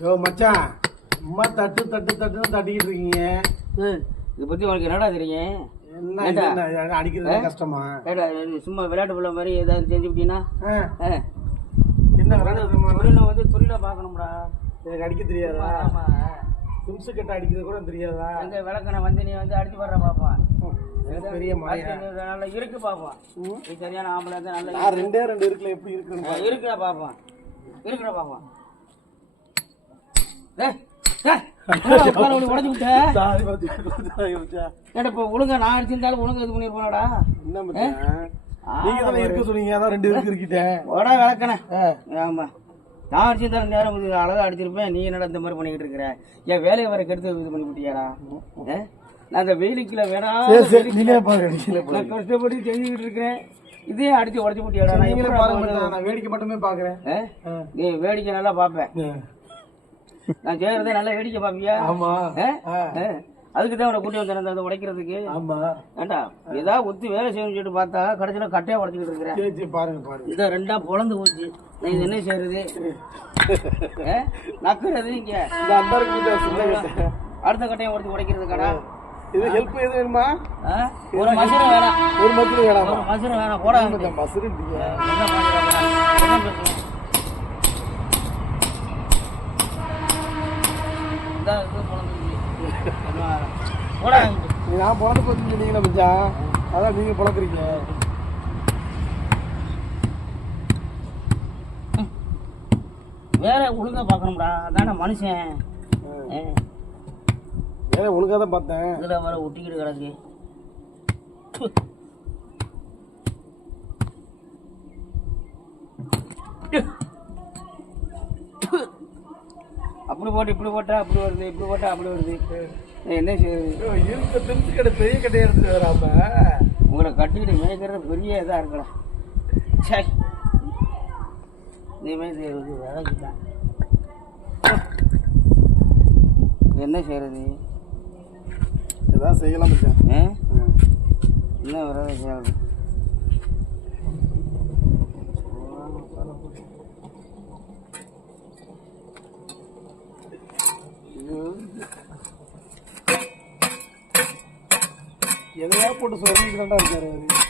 யோ மச்சான் அம்மா தட்டு தட்டு தட்டுன்னு தட்டிக்கிட்டு இருக்கீங்க. இதை பற்றி உனக்கு என்னடா தெரியும்? என்ன இது என்ன, இது அடிக்கிறது கஷ்டமா? ஏடா இது சும்மா விளையாட்டு பிள்ளை மாதிரி ஏதாவது செஞ்சு விட்டீங்கன்னா? ஆ, என்ன? தொழிலை வந்து தொழிலை பார்க்கணும்டா. எனக்கு அடிக்க தெரியாதா? ஆமா தும்சு கட்ட அடிக்கிறது கூட தெரியாதா? எங்க விளக்கணை வந்து நீ வந்து அடிச்சு பாப்பான் எனக்கு பெரிய மழையா நல்லா இருக்கு நீ சரியான ஆம்பளை நல்லா நான் ரெண்டே ரெண்டு இருக்குல்ல எப்படி இருக்குன்னு இருக்கு. இருக்குடா பாப்பான் இருக்குடா பாப்பான் ஒழுங்கா நான் அடிச்சிருந்தாலும் ஒழுங்கா இது மச்சான்? நீங்க தானே இருக்க சொன்னீங்க அதான் ரெண்டு இருக்கு இருக்கிட்டேன் உடா விளக்கணை ஆமா. நான் அடிச்சிருந்தாலும் நேரம் இது அழகா அடிச்சிருப்பேன். நீ என்னடா இந்த மாதிரி பண்ணிக்கிட்டு இருக்கிற? என் வேலையை வர கெடுத்து இது பண்ணி விட்டியாடா? நான் அந்த வெயிலுக்குள்ள வேணா கஷ்டப்பட்டு செஞ்சுக்கிட்டு இருக்கிறேன். இதையும் அடிச்சு உடச்சு விட்டியாடா? நான் வேடிக்கை மட்டுமே பாக்குறேன்? நீ வேடிக்கை நல்லா பார்ப்பேன். நான் செய்யறதே நல்லா வேடிக்கை பார்ப்பியா ஆமா? அதுக்கு தான் உன்னை கூட்டி வந்தேன் அந்த உடைக்கிறதுக்கு. ஆமா. ஏண்டா ஏதாவது ஒத்தி வேலை செய்யணும்னு சொல்லிட்டு பார்த்தா கடைசியில் கட்டையா உடச்சிக்கிட்டு இருக்கிறேன் பாருங்க பாருங்க. இதை ரெண்டா பொழந்து போச்சு. நான் இது என்ன செய்யறது? நக்குறது இங்க. இந்த கட்டை. அடுத்த கட்டையை உடச்சு உடைக்கிறதுக்காடா? இது ஹெல்ப் எது வேணுமா? ஒரு மசுரம் வேணாம். ஒரு மத்துல வேணாமா? ஒரு மசுரம் வேணாம். போடா. கொஞ்சம் மசுருட்டீங்க என்ன நான் பிறந்து போச்சுன்னு சொன்னீங்களா மச்சான் அதான் நீங்க பிறக்குறீங்க வேற ஒழுங்கா பார்க்கணும்டா. அதானே மனுஷன். வேற ஒழுங்கா தான் பார்த்தேன். இதுல வர ஒட்டிக்கிட்டு கிடக்கு. ப்பு. அப்படி போட்டு இப்படி போட்டா அப்படி வருது இப்படி போட்டா அப்படி வருது. என்ன இருக்க திருச்சி கடை பெரிய கடையை எடுத்துட்டு வராம உங்களை கட்டிக்கிட்டு மேய்க்கிறது பெரிய இதாக இருக்கடா சே நீ மேய்க்கிறது வேலைக்கு தான். என்ன செய்யறது? இதான் செய்யலாம்? என்ன வர செய்யறது? எதையா போட்டு சொல்லிட்டு தான்டா இருக்காரு அவரு.